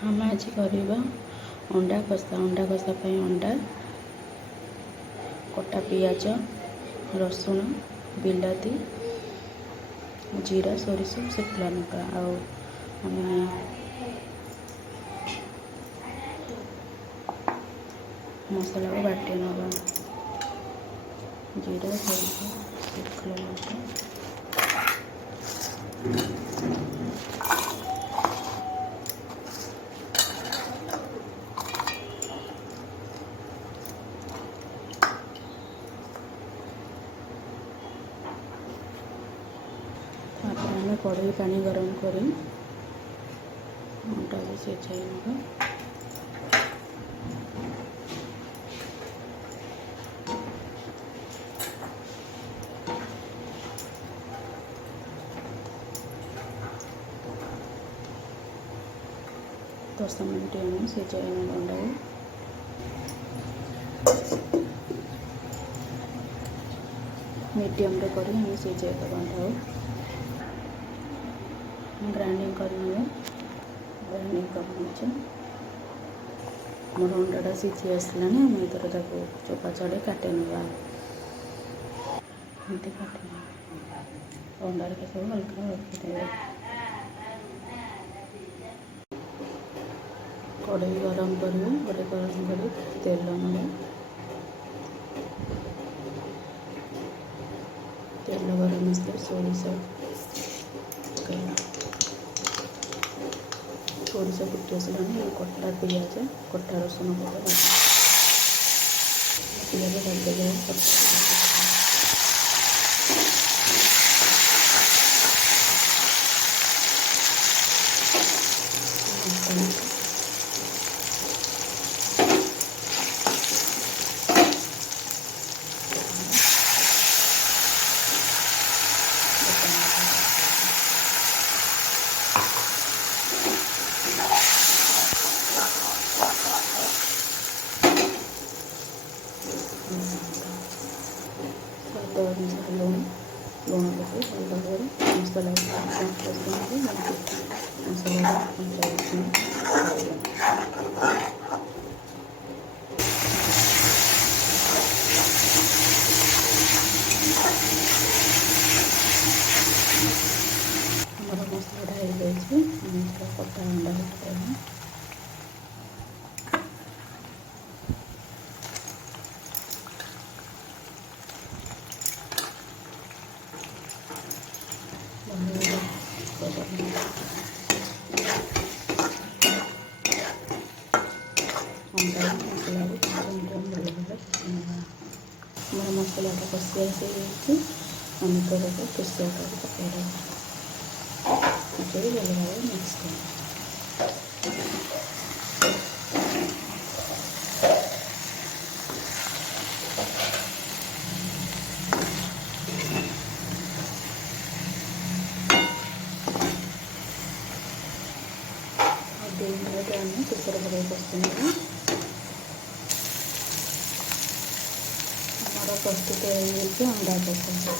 ଆମେ ଆଜି କରିବା ଅଣ୍ଡା କଷା। ଅଣ୍ଡା କଷା ପାଇଁ ଅଣ୍ଡା, କଟା ପିଆଜ, ରସୁଣ, ବିଲାତି, ଜିରା, ସୋରିଷ, ଶୁଖିଲା ଲଙ୍କା। ଆଉ ଆମେ ମସଲାକୁ ବାଟି ନେବା। ଜିରା, ସୋରିଷ, ଶୁଖିଲା ଲଙ୍କା, ତାପରେ ଆମେ କଢ଼େଇ ପାଣି ଗରମ କରି ଅଣ୍ଡାକୁ ସିଝାଇ ନେବା। 10 ମିନିଟ୍ ଆମେ ସିଝାଇ ନେବା ଅଣ୍ଡାକୁ। ମିଡ଼ିୟମ୍ରେ କରି ଆମେ ସିଝାଇ ଦେବା ଅଣ୍ଡାକୁ। ଗ୍ରାଇଣ୍ଡିଙ୍ଗ କରିନେବା। ଗ୍ରାଇଣ୍ଡିଙ୍ଗ କରିନେଇଛେ। ଆମର ଅଣ୍ଡାଟା ସିଝି ଆସିଲାଣି। ଆମେ ଏଥର ତାକୁ ଚୋପା ଛଡ଼େଇ କାଟି ନେବା। ଏମିତି କାଟି ନେବା। ଅଣ୍ଡାରେ ସବୁ ହଲକା ରଖିଦେବା। କଢ଼େଇ ଗରମ କରିବା। କଢ଼େଇ ଗରମ କରି ତେଲ ନେବା। ତେଲ ଗରମ ଆସିଲେ ସୋରିଷ ପକାଇବା। ସୋରିଷ ଫୁଟି ଆସିଲାଣି। କଟା ପିଆଜ, କଟା ରସୁଣ ପକାଇବା। ପିଆଜ ଭାଜିଦେବା। ସ୍ୱାଦ ଅନୁସାରେ ଲୁଣ ପକାଇ ଭଲ ଭାବରେ ମସଲାକୁ ଆମର ମସଲାଟା ହେଇଯାଇଛି। ଆମେ କଟା ଅଣ୍ଡା ପକାଇବା। ଆମର ମସଲାଟା କଷି ଆସିଯାଇଛି। ଆମେ ତରକୁ କେଶରଟାକୁ ପକାଇଦେବା। ପକାଇ ଭଲ ଭାବରେ ମିକ୍ସ କରିବା। ଆଉ 2 ମିନିଟ୍ ଆମେ କେଶର ଭଲରେ କଷି ନେବା। ଆମର ପ୍ରସ୍ତୁତ ହେଇଯାଇଛି ଅଣ୍ଡା କଷା।